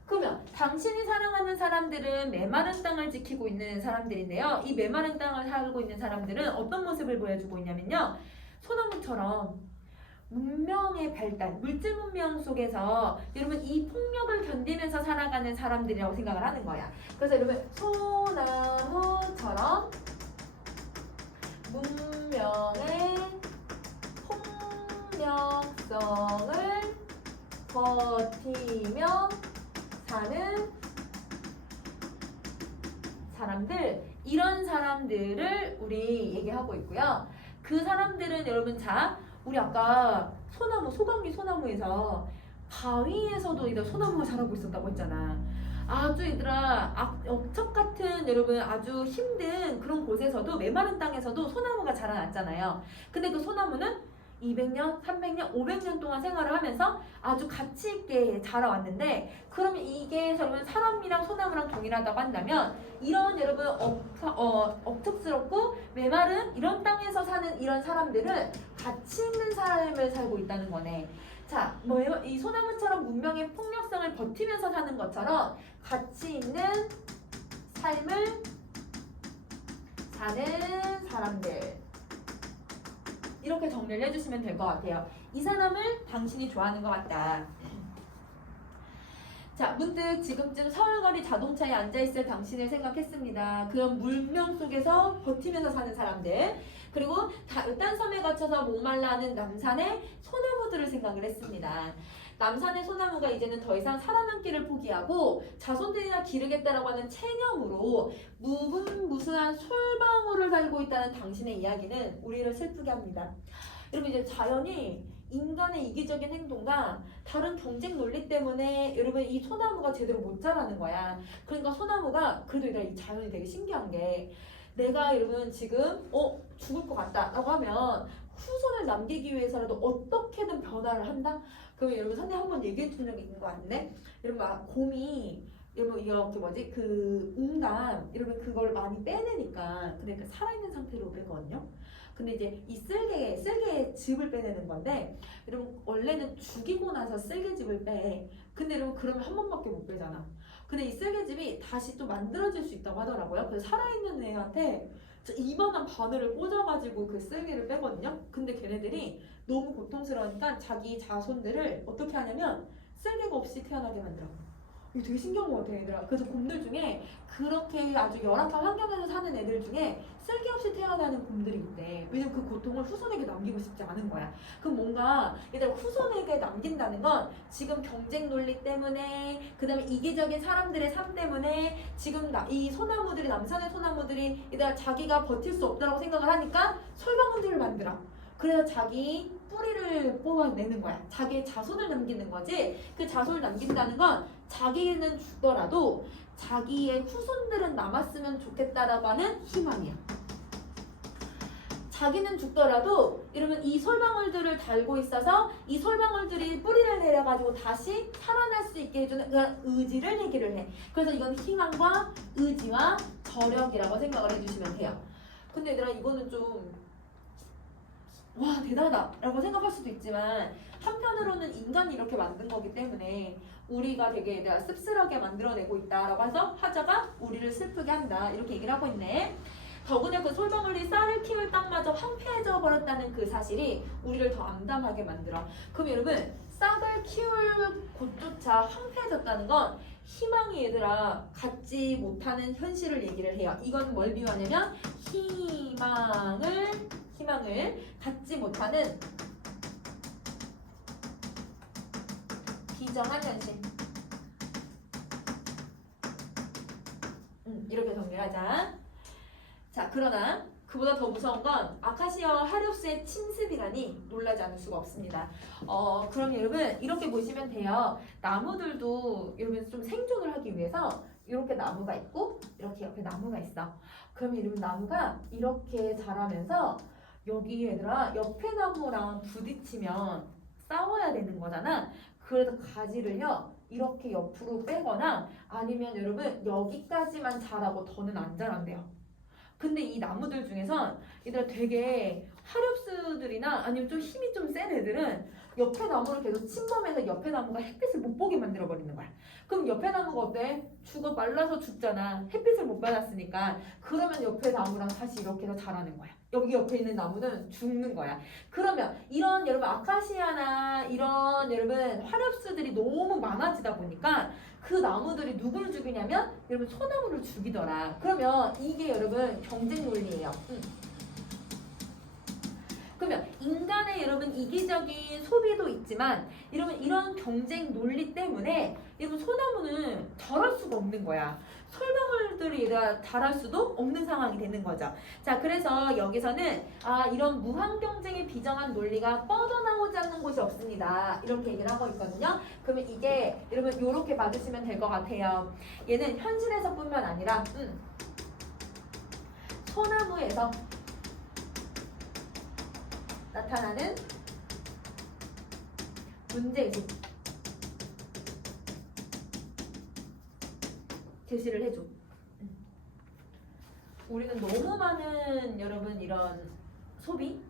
그러면 당신이 사랑하는 사람들은 메마른 땅을 지키고 있는 사람들인데요. 이 메마른 땅을 살고 있는 사람들은 어떤 모습을 보여주고 있냐면요. 소나무처럼 문명의 발달, 물질 문명 속에서 여러분 이 폭력을 견디면서 살아가는 사람들이라고 생각을 하는 거야. 그래서 여러분 소나무처럼 문명의 폭력성을 버티며 사는 사람들, 이런 사람들을 우리 얘기하고 있고요. 그 사람들은 여러분 자 우리 아까 소나무, 소강리 소나무에서 바위에서도 이들 소나무가 자라고 있었다고 했잖아. 아주 얘들아 억척 같은 여러분 아주 힘든 그런 곳에서도 메마른 땅에서도 소나무가 자라났잖아요. 근데 그 소나무는 200년, 300년, 500년 동안 생활을 하면서 아주 가치 있게 자라왔는데 그러면 이게 여러분 사람이랑 소나무랑 동일하다고 한다면 이런 여러분 억척스럽고 메마른 이런 땅에서 사는 이런 사람들은 가치 있는 삶을 살고 있다는 거네. 자, 이 소나무처럼 문명의 폭력성을 버티면서 사는 것처럼 가치 있는 삶을 사는 사람들 이렇게 정리를 해주시면 될 것 같아요. 이 사람을 당신이 좋아하는 것 같다. 자, 문득 지금쯤 서울거리 자동차에 앉아있을 당신을 생각했습니다. 그런 문명 속에서 버티면서 사는 사람들 그리고 딴 섬에 갇혀서 목말라하는 남산의 소나무들을 생각을 했습니다. 남산의 소나무가 이제는 더 이상 살아남기를 포기하고 자손들이나 기르겠다라고 하는 체념으로 무분무수한 솔방울을 달고 있다는 당신의 이야기는 우리를 슬프게 합니다. 여러분 이제 자연이 인간의 이기적인 행동과 다른 경쟁 논리 때문에 여러분 이 소나무가 제대로 못 자라는 거야. 그러니까 소나무가 그래도 이 자연이 되게 신기한 게 내가 여러분 지금 죽을 것 같다라고 하면 후손을 남기기 위해서라도 어떻게든 변화를 한다? 그럼 여러분 선생님 한번 얘기해 준 적이 있는 것 같은데 여러분 막 곰이 여러분 이렇게 그 웅감 여러분 그걸 많이 빼내니까 그러니까 살아있는 상태로 빼거든요. 근데 이제 이 쓸개 즙을 빼내는 건데 여러분 원래는 죽이고 나서 쓸개즙을 빼. 근데 여러분 그러면 한 번밖에 못 빼잖아. 근데 이 쓸개즙이 다시 또 만들어질 수 있다고 하더라고요. 그래서 살아있는 애한테 저 이만한 바늘을 꽂아가지고 그 쓸개를 빼거든요. 근데 걔네들이 너무 고통스러우니까 자기 자손들을 어떻게 하냐면 쓸개가 없이 태어나게 만들어. 이거 되게 신기한 것 같아, 얘들아. 그래서 곰들 중에 그렇게 아주 열악한 환경에서 사는 애들 중에 쓸개 없이 태어나는 곰들이 있대. 왜냐면 그 고통을 후손에게 남기고 싶지 않은 거야. 그럼 뭔가 얘들아, 후손에게 남긴다는 건 지금 경쟁 논리 때문에, 그 다음에 이기적인 사람들의 삶 때문에 지금 이 소나무들이, 남산의 소나무들이 얘들아 자기가 버틸 수 없다고 생각을 하니까 솔방울들을 만들어. 그래서 자기 뿌리를 뽑아내는 거야. 자기의 자손을 남기는 거지. 그 자손을 남긴다는 건 자기는 죽더라도 자기의 후손들은 남았으면 좋겠다라고 하는 희망이야. 자기는 죽더라도 이러면 이 솔방울들을 달고 있어서 이 솔방울들이 뿌리를 내려가지고 다시 살아날 수 있게 해주는 그런 의지를 얘기를 해. 그래서 이건 희망과 의지와 저력이라고 생각을 해주시면 돼요. 근데 얘들아, 이거는 좀 와, 대단하다 라고 생각할 수도 있지만 한편으로는 인간이 이렇게 만든 거기 때문에 우리가 되게 얘들아 씁쓸하게 만들어내고 있다라고 해서 하자가 우리를 슬프게 한다, 이렇게 얘기를 하고 있네. 더구나 그 솔방울이 쌀을 키울 땅마저 황폐해져 버렸다는 그 사실이 우리를 더 암담하게 만들어. 그럼 여러분, 싹을 키울 곳조차 황폐해졌다는 건 희망이 얘들아 갖지 못하는 현실을 얘기를 해요. 이건 뭘 비유하냐면 희망을 갖지 못하는 비정한 현실. 이렇게 정리하자. 자, 그러나 그보다 더 무서운 건 아카시아와 하리옵스의 침습이라니 놀라지 않을 수가 없습니다. 그럼 여러분 이렇게 보시면 돼요. 나무들도 여러분 좀 생존을 하기 위해서 이렇게 나무가 있고 이렇게 옆에 나무가 있어. 그럼 여러분 나무가 이렇게 자라면서 여기 얘들아 옆에 나무랑 부딪히면 싸워야 되는 거잖아. 그래서 가지를요 이렇게 옆으로 빼거나 아니면 여러분 여기까지만 자라고 더는 안 자란대요. 근데 이 나무들 중에선 얘들아 되게 하렵스들이나 아니면 좀 힘이 좀 센 애들은 옆에 나무를 계속 침범해서 옆에 나무가 햇빛을 못 보게 만들어 버리는 거야. 그럼 옆에 나무가 어때? 죽어 말라서 죽잖아. 햇빛을 못 받았으니까. 그러면 옆에 나무랑 다시 이렇게 해서 자라는 거야. 여기 옆에 있는 나무는 죽는 거야. 그러면 이런 여러분 아카시아나 이런 여러분 화렵수들이 너무 많아지다 보니까 그 나무들이 누구를 죽이냐면 여러분 소나무를 죽이더라. 그러면 이게 여러분 경쟁 논리예요. 그러면 인간의 여러분 이기적인 소비도 있지만 여러분 이런 경쟁 논리 때문에 여러분 소나무는 자랄 수가 없는 거야. 솔방울들이 자랄 수도 없는 상황이 되는 거죠. 자, 그래서 여기서는 이런 무한 경쟁의 비정한 논리가 뻗어나오지 않는 곳이 없습니다. 이렇게 얘기를 하고 있거든요. 그러면 이게 여러분 이렇게 받으시면 될 것 같아요. 얘는 현실에서뿐만 아니라 소나무에서 나타나는 문제의식 제시를 해줘. 우리는 너무 많은 여러분 이런 소비,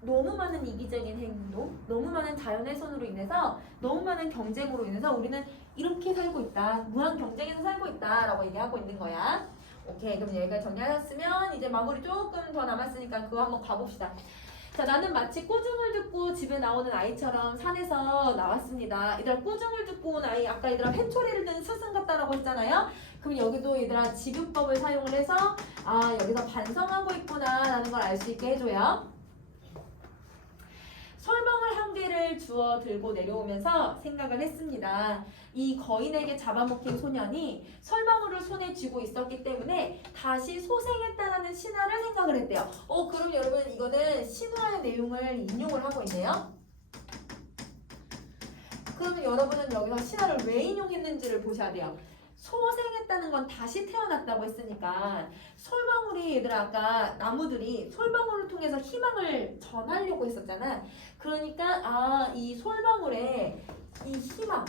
너무 많은 이기적인 행동, 너무 많은 자연훼손으로 인해서 너무 많은 경쟁으로 인해서 우리는 이렇게 살고 있다. 무한 경쟁에서 살고 있다라고 얘기하고 있는 거야. 오케이, 그럼 여기까지 정리하셨으면 이제 마무리 조금 더 남았으니까 그거 한번 가봅시다. 자, 나는 마치 꾸중을 듣고 집에 나오는 아이처럼 산에서 나왔습니다. 얘들아, 꾸중을 듣고 온 아이, 아까 얘들아 회초리를 든 스승 같다라고 했잖아요. 그럼 여기도 얘들아 지금법을 사용을 해서 여기서 반성하고 있구나 라는 걸 알 수 있게 해줘요. 솔방울 한 개를 주워 들고 내려오면서 생각을 했습니다. 이 거인에게 잡아먹힌 소년이 솔방울을 손에 쥐고 있었기 때문에 다시 소생했다라는 신화를 생각을 했대요. 그럼 여러분 이거는 신화의 내용을 인용을 하고 있네요. 그러면 여러분은 여기서 신화를 왜 인용했는지를 보셔야 돼요. 소생했다는 건 다시 태어났다고 했으니까 솔방울이 얘들아 아까 나무들이 솔방울을 통해서 희망을 전하려고 했었잖아. 그러니까 이 솔방울에 이 희망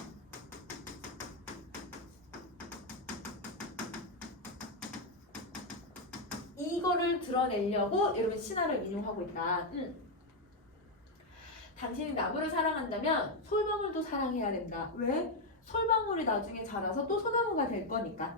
이거를 드러내려고 여러분 신화를 인용하고 있다. 당신이 나무를 사랑한다면 솔방울도 사랑해야 된다. 왜? 솔방울이 나중에 자라서 또 소나무가 될 거니까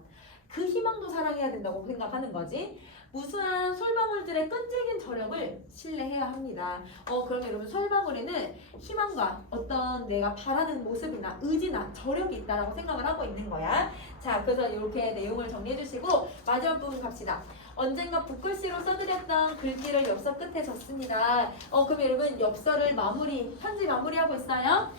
그 희망도 사랑해야 된다고 생각하는 거지. 무수한 솔방울들의 끈질긴 저력을 신뢰해야 합니다. 그러면 여러분 솔방울에는 희망과 어떤 내가 바라는 모습이나 의지나 저력이 있다라고 생각을 하고 있는 거야. 자, 그래서 이렇게 내용을 정리해 주시고 마지막 부분 갑시다. 언젠가 붓글씨로 써드렸던 글귀를 엽서 끝에 적습니다. 그럼 여러분 엽서를 편지 마무리하고 있어요.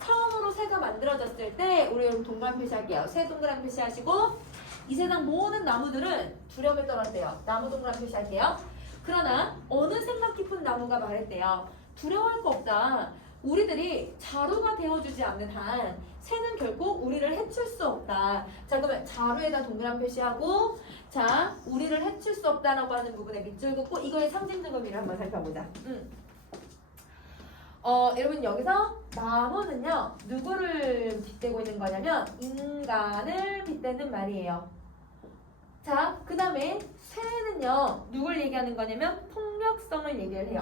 처음으로 새가 만들어졌을 때 우리 여러분 동그라미 표시할게요. 새 동그라미 표시하시고 이 세상 모든 나무들은 두려움에 떨었대요. 나무 동그라미 표시할게요. 그러나 어느 생각 깊은 나무가 말했대요. 두려워할 거 없다. 우리들이 자루가 되어주지 않는 한 새는 결국 우리를 해칠 수 없다. 자, 그러면 자루에다 동그라미 표시하고 자, 우리를 해칠 수 없다라고 하는 부분에 밑줄 긋고 이거의 상징적 의미를 한번 살펴보자. 여러분 여기서 나무는요 누구를 빗대고 있는 거냐면 인간을 빗대는 말이에요. 자, 그 다음에 새는요 누굴 얘기하는 거냐면 폭력성을 얘기를 해요.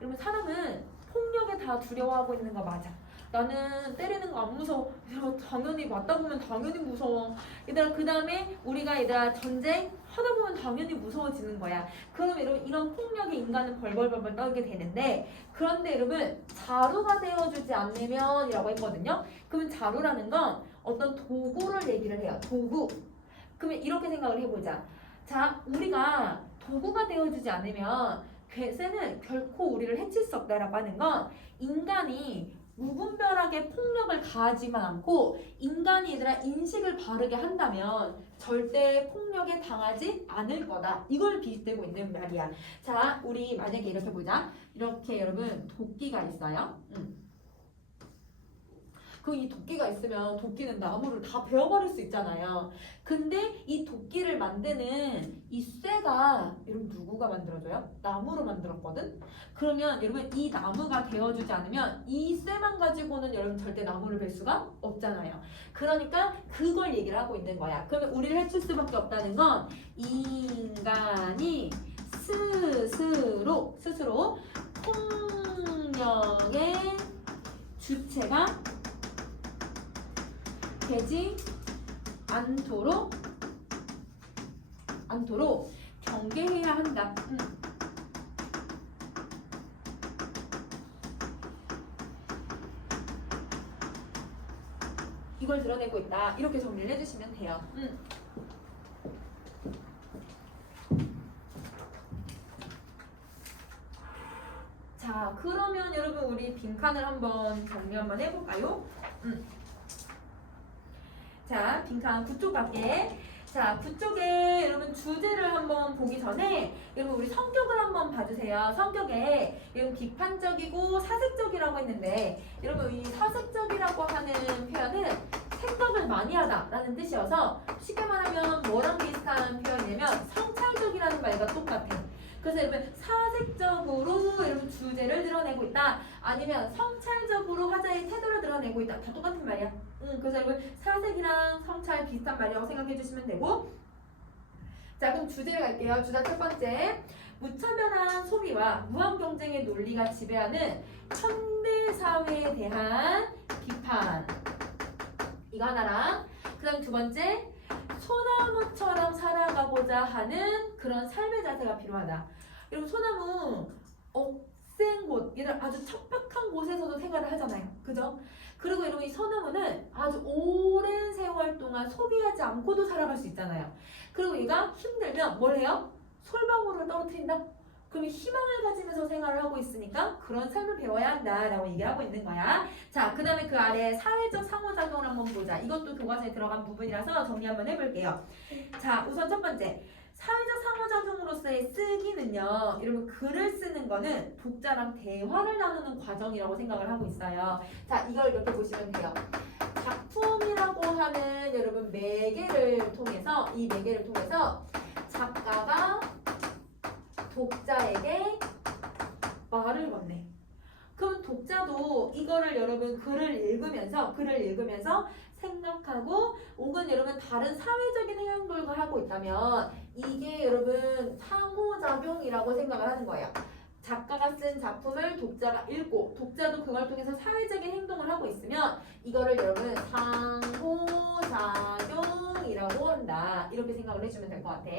여러분 사람은 폭력에 다 두려워하고 있는 거 맞아. 나는 때리는 거 안 무서워. 얘들아 당연히 맞다 보면 당연히 무서워. 얘들아 그 다음에 우리가 얘들아 전쟁 하다 보면 당연히 무서워지는 거야. 그럼 여러분 이런 폭력에 인간은 벌벌벌벌 떨게 되는데 그런데 여러분 자루가 되어주지 않으면 이라고 했거든요. 그러면 자루라는 건 어떤 도구를 얘기를 해요. 도구. 그러면 이렇게 생각을 해보자. 자, 우리가 도구가 되어주지 않으면 새는 결코 우리를 해칠 수 없다라고 하는 건 인간이 무분별하게 폭력을 가하지만 않고 인간이 얘들아 인식을 바르게 한다면 절대 폭력에 당하지 않을 거다. 이걸 빗대고 있는 말이야. 자, 우리 만약에 이렇게 보자. 이렇게 여러분 도끼가 있어요. 이 도끼가 있으면 도끼는 나무를 다 베어버릴 수 있잖아요. 근데 이 도끼를 만드는 이 쇠가 여러분 누구가 만들어줘요? 나무로 만들었거든? 그러면 여러분 이 나무가 되어주지 않으면 이 쇠만 가지고는 여러분 절대 나무를 벨 수가 없잖아요. 그러니까 그걸 얘기를 하고 있는 거야. 그러면 우리를 해칠 수밖에 없다는 건 인간이 스스로 폭력의 주체가 되지 않도록 경계해야 한다. 이걸 드러내고 있다. 이렇게 정리를 해주시면 돼요. 자, 그러면 여러분 우리 빈칸을 한번 정리 한번 해볼까요? 자, 빈칸 9쪽 갈게. 자, 9쪽에 여러분 주제를 한번 보기 전에 여러분 우리 성격을 한번 봐주세요. 성격에 여러분 비판적이고 사색적이라고 했는데 여러분 이 사색적이라고 하는 표현은 생각을 많이 하다라는 뜻이어서 쉽게 말하면 뭐랑 비슷한 표현이냐면 성찰적이라는 말과 똑같아. 그래서 여러분 사색적으로 여러분 주제를 드러내고 있다. 아니면 성찰적으로 화자의 태도를 드러내고 있다. 다 똑같은 말이야. 그래서 여러분 사색이랑 성찰 비슷한 말이라고 생각해 주시면 되고. 자, 그럼 주제를 갈게요. 주제 첫 번째. 무차별한 소비와 무한 경쟁의 논리가 지배하는 현대 사회에 대한 비판. 이거 하나랑 그 다음 두 번째. 소나무처럼 살아가고자 하는 그런 삶의 자세가 필요하다. 여러분 소나무 센 곳, 얘들 아주 척박한 곳에서도 생활을 하잖아요. 그죠? 그리고 여러분 이 소나무는 아주 오랜 세월 동안 소비하지 않고도 살아갈 수 있잖아요. 그리고 얘가 힘들면 뭘 해요? 솔방울을 떨어뜨린다? 그러면 희망을 가지면서 생활을 하고 있으니까 그런 삶을 배워야 한다라고 얘기하고 있는 거야. 자, 그 다음에 그 아래 사회적 상호작용을 한번 보자. 이것도 교과서에 들어간 부분이라서 정리 한번 해볼게요. 자, 우선 첫 번째. 사회적 상호작용으로서의 쓰기는요. 여러분 글을 쓰는 거는 독자랑 대화를 나누는 과정이라고 생각을 하고 있어요. 자, 이걸 이렇게 보시면 돼요. 작품이라고 하는 여러분 매개를 통해서 이 매개를 통해서 작가가 독자에게 말을 건네. 그럼 독자도 이거를 여러분 글을 읽으면서 생각하고 혹은 여러분 다른 사회적인 행동을 하고 있다면 이게 여러분 상호작용이라고 생각을 하는 거예요. 작가가 쓴 작품을 독자가 읽고 독자도 그걸 통해서 사회적인 행동을 하고 있으면 이거를 여러분 상호작용이라고 한다. 이렇게 생각을 해주면 될 것 같아.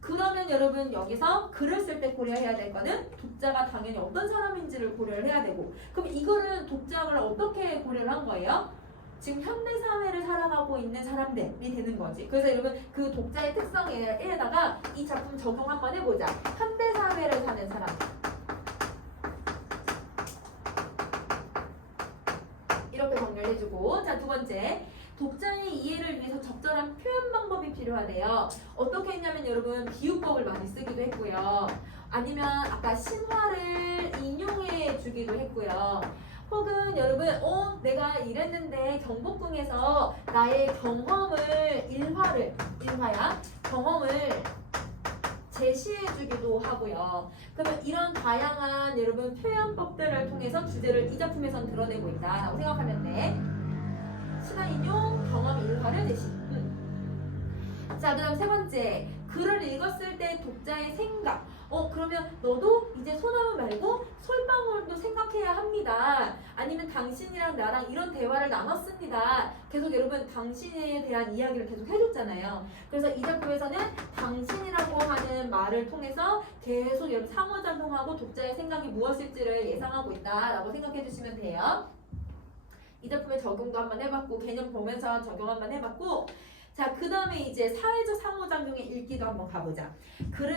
그러면 여러분 여기서 글을 쓸 때 고려해야 될 거는 독자가 당연히 어떤 사람인지를 고려를 해야 되고, 그럼 이거는 독자를 어떻게 고려를 한 거예요? 지금 현대사회를 살아가고 있는 사람들이 되는 거지. 그래서 여러분 그 독자의 특성에다가 이 작품 적용 한번 해보자. 현대사회를 사는 사람. 이렇게 정리를 해주고, 자, 두 번째. 독자의 이해를 위해서 적절한 표현 방법이 필요하대요. 어떻게 했냐면 여러분 비유법을 많이 쓰기도 했고요. 아니면 아까 신화를 인용해 주기도 했고요. 혹은 여러분 내가 이랬는데 경복궁에서 나의 경험을 경험을 제시해 주기도 하고요. 그러면 이런 다양한 여러분 표현법들을 통해서 주제를 이 작품에선 드러내고 있다라고 생각하면 돼. 신화 인용, 경험 일화를 제시. 자, 그다음 세 번째. 글을 읽었을 때 독자의 생각. 그러면 너도 이제 소나무 말고 솔방울도 생각해야 합니다. 아니면 당신이랑 나랑 이런 대화를 나눴습니다. 계속 여러분 당신에 대한 이야기를 계속 해줬잖아요. 그래서 이 작품에서는 당신이라고 하는 말을 통해서 계속 여러분 상호작용하고 독자의 생각이 무엇일지를 예상하고 있다라고 생각해 주시면 돼요. 이 작품의 적용도 한번 해봤고, 개념 보면서 적용 한번 해봤고, 자, 그 다음에 이제 사회적 상호작용의 읽기도 한번 가보자. 글을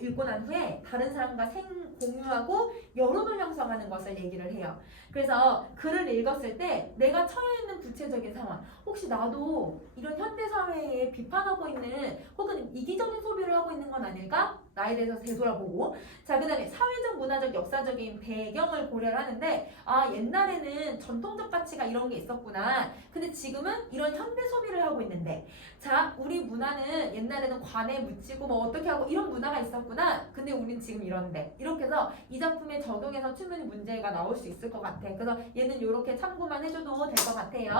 읽고 난 후에 다른 사람과 공유하고 여론을 형성하는 것을 얘기를 해요. 그래서 글을 읽었을 때 내가 처해 있는 구체적인 상황, 혹시 나도 이런 현대사회에 비판하고 있는 혹은 이기적인 소비를 하고 있는 건 아닐까? 나에 대해서 되돌아보고, 자, 그 다음에 사회적, 문화적, 역사적인 배경을 고려를 하는데, 옛날에는 전통적 가치가 이런 게 있었구나. 근데 지금은 이런 현대 소비를 하고 있는데, 자, 우리 문화는 옛날에는 관에 묻히고 뭐 어떻게 하고 이런 문화가 있었구나. 근데 우린 지금 이런데. 이렇게 해서 이 작품에 적용해서 충분히 문제가 나올 수 있을 것 같아. 그래서 얘는 이렇게 참고만 해줘도 될 것 같아요.